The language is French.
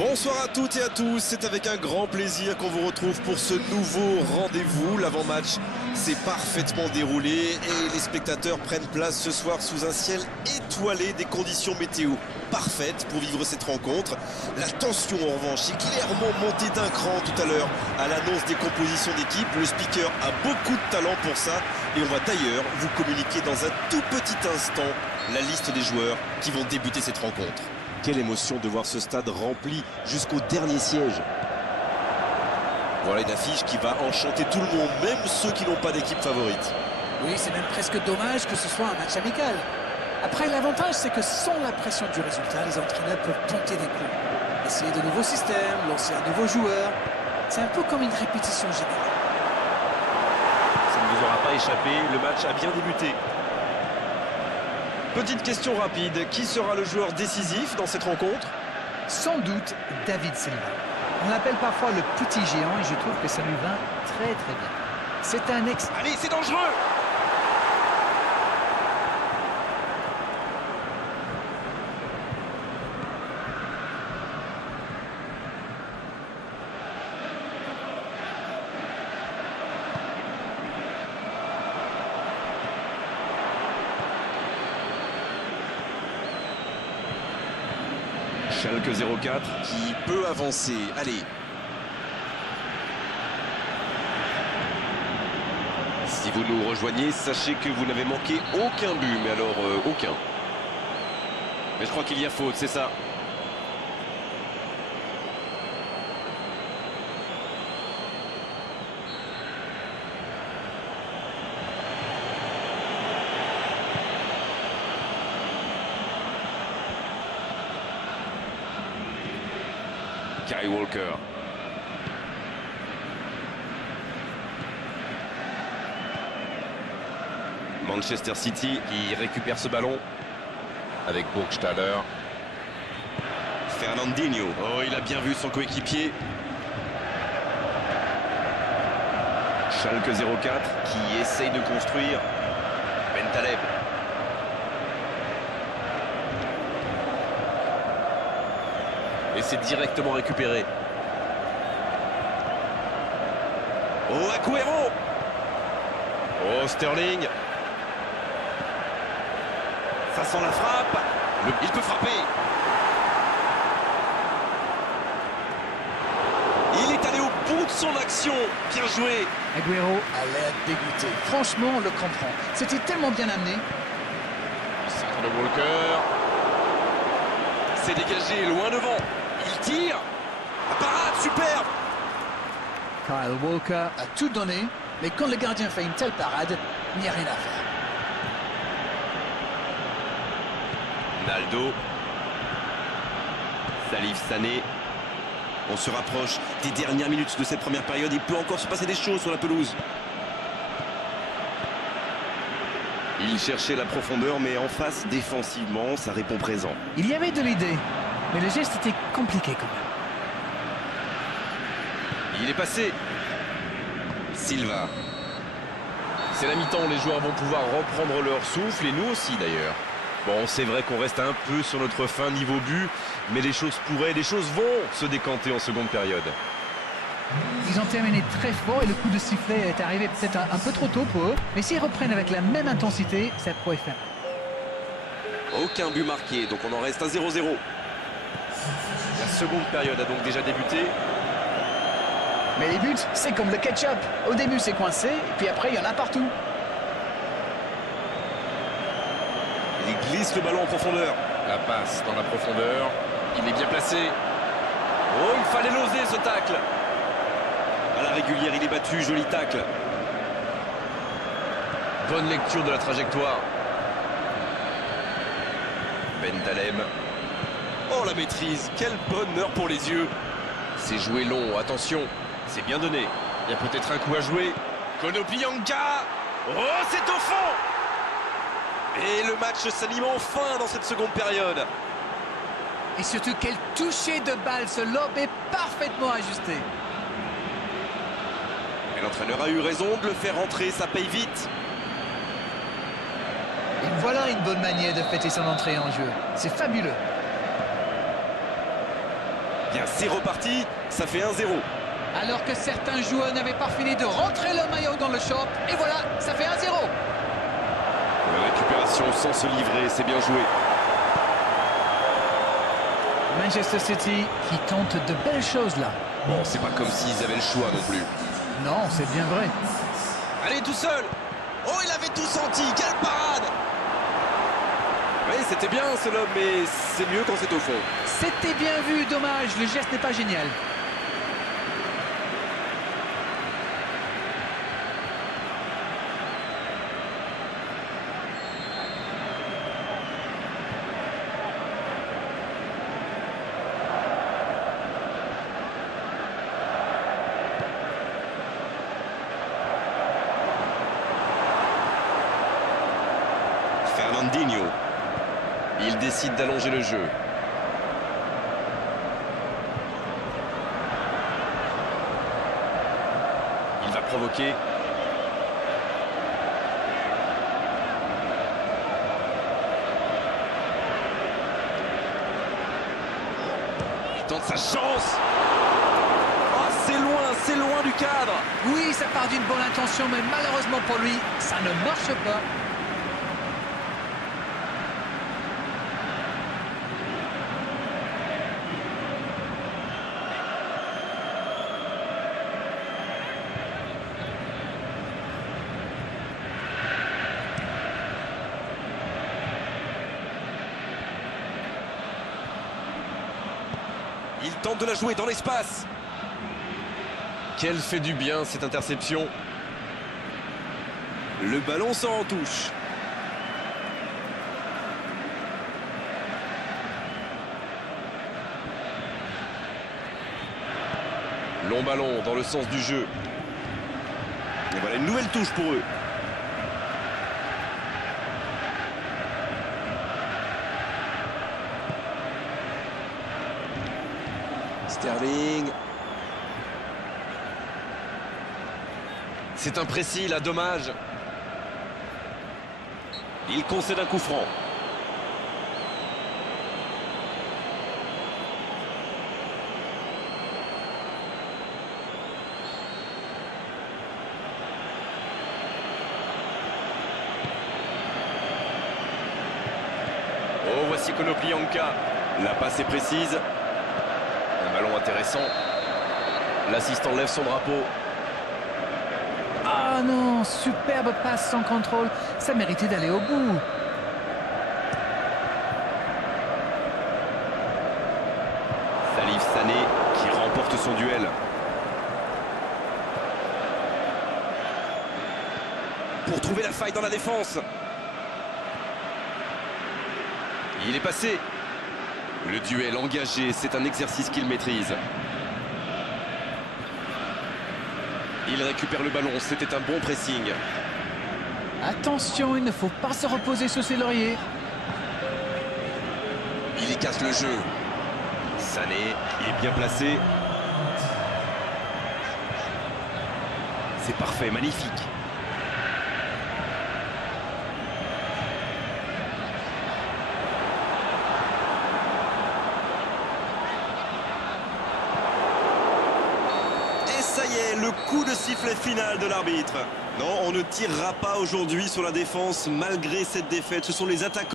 Bonsoir à toutes et à tous, c'est avec un grand plaisir qu'on vous retrouve pour ce nouveau rendez-vous. L'avant-match s'est parfaitement déroulé et les spectateurs prennent place ce soir sous un ciel étoilé, des conditions météo parfaites pour vivre cette rencontre. La tension en revanche est clairement montée d'un cran tout à l'heure à l'annonce des compositions d'équipe. Le speaker a beaucoup de talent pour ça et on va d'ailleurs vous communiquer dans un tout petit instant la liste des joueurs qui vont débuter cette rencontre. Quelle émotion de voir ce stade rempli jusqu'au dernier siège. Voilà une affiche qui va enchanter tout le monde, même ceux qui n'ont pas d'équipe favorite. Oui, c'est même presque dommage que ce soit un match amical. Après, l'avantage, c'est que sans la pression du résultat, les entraîneurs peuvent tenter des coups. Essayer de nouveaux systèmes, lancer un nouveau joueur. C'est un peu comme une répétition générale. Ça ne vous aura pas échappé, le match a bien débuté. Petite question rapide, qui sera le joueur décisif dans cette rencontre? Sans doute, David Silva. On l'appelle parfois le petit géant et je trouve que ça lui va très très bien. C'est un ex... Allez, c'est dangereux! Schalke 04 qui peut avancer. Allez. Si vous nous rejoignez, sachez que vous n'avez manqué aucun but, mais alors aucun. Mais je crois qu'il y a faute, c'est ça. Kyle Walker. Manchester City qui récupère ce ballon avec Burgstaller. Fernandinho. Oh, il a bien vu son coéquipier. Schalke 04 qui essaye de construire. Bentaleb. Et c'est directement récupéré. Oh, Agüero! Oh, Sterling! Ça sent la frappe! Il peut frapper! Il est allé au bout de son action! Bien joué! Agüero a l'air dégoûté. Franchement, on le comprend. C'était tellement bien amené. Le centre de Walker. C'est dégagé, loin devant. Il tire. La parade, superbe. Kyle Walker a tout donné, mais quand le gardien fait une telle parade, il n'y a rien à faire. Naldo. Salif Sané. On se rapproche des dernières minutes de cette première période. Il peut encore se passer des choses sur la pelouse. Il cherchait la profondeur, mais en face, défensivement, ça répond présent. Il y avait de l'idée, mais le geste était compliqué quand même. Il est passé. Silva. C'est la mi-temps, les joueurs vont pouvoir reprendre leur souffle, et nous aussi d'ailleurs. Bon, c'est vrai qu'on reste un peu sur notre fin niveau but, mais les choses vont se décanter en seconde période. Ils ont terminé très fort et le coup de sifflet est arrivé peut-être un peu trop tôt pour eux. Mais s'ils reprennent avec la même intensité, ça pourrait faire. Aucun but marqué, donc on en reste à 0-0. La seconde période a donc déjà débuté. Mais les buts, c'est comme le ketchup. Au début, c'est coincé, et puis après, il y en a partout. Il glisse le ballon en profondeur. La passe dans la profondeur. Il est bien placé. Oh, il fallait l'oser ce tacle. À la régulière, il est battu. Joli tacle. Bonne lecture de la trajectoire. Bentaleb. Oh, la maîtrise. Quel bonheur pour les yeux. C'est joué long. Attention. C'est bien donné. Il y a peut-être un coup à jouer. Konoplyanka. Oh, c'est au fond. Et le match s'anime enfin dans cette seconde période. Et surtout, quel toucher de balle. Ce lob est parfaitement ajusté. Et l'entraîneur a eu raison de le faire rentrer. Ça paye vite. Et voilà une bonne manière de fêter son entrée en jeu. C'est fabuleux. Bien, c'est reparti, ça fait 1-0. Alors que certains joueurs n'avaient pas fini de rentrer leur maillot dans le short. Et voilà, ça fait 1-0. La récupération sans se livrer, c'est bien joué. Manchester City qui tente de belles choses là. Bon, c'est pas comme s'ils avaient le choix non plus. Non, c'est bien vrai. Allez, tout seul. Oh, il avait tout senti, quelle parade. Oui, c'était bien ce lob, mais c'est mieux quand c'est au fond. C'était bien vu, dommage, le geste n'est pas génial. Fernandinho. Il décide d'allonger le jeu. Il va provoquer. Il tente sa chance. Oh, c'est loin du cadre. Oui, ça part d'une bonne intention, mais malheureusement pour lui, ça ne marche pas. Il tente de la jouer dans l'espace. Quelle fait du bien cette interception. Le ballon sort en touche. Long ballon dans le sens du jeu. Et voilà une nouvelle touche pour eux. Sterling. C'est imprécis, là, dommage. Il concède un coup franc. Oh, voici Konoplyanka. La passe est précise. Un ballon intéressant. L'assistant lève son drapeau. Ah non, superbe passe sans contrôle. Ça méritait d'aller au bout. Salif Sané qui remporte son duel. Pour trouver la faille dans la défense. Il est passé. Le duel engagé, c'est un exercice qu'il maîtrise. Il récupère le ballon, c'était un bon pressing. Attention, il ne faut pas se reposer sur ses lauriers. Il y casse le jeu. Sané est bien placé. C'est parfait, magnifique. Ça y est, le coup de sifflet final de l'arbitre. Non, on ne tirera pas aujourd'hui sur la défense malgré cette défaite. Ce sont les attaquants.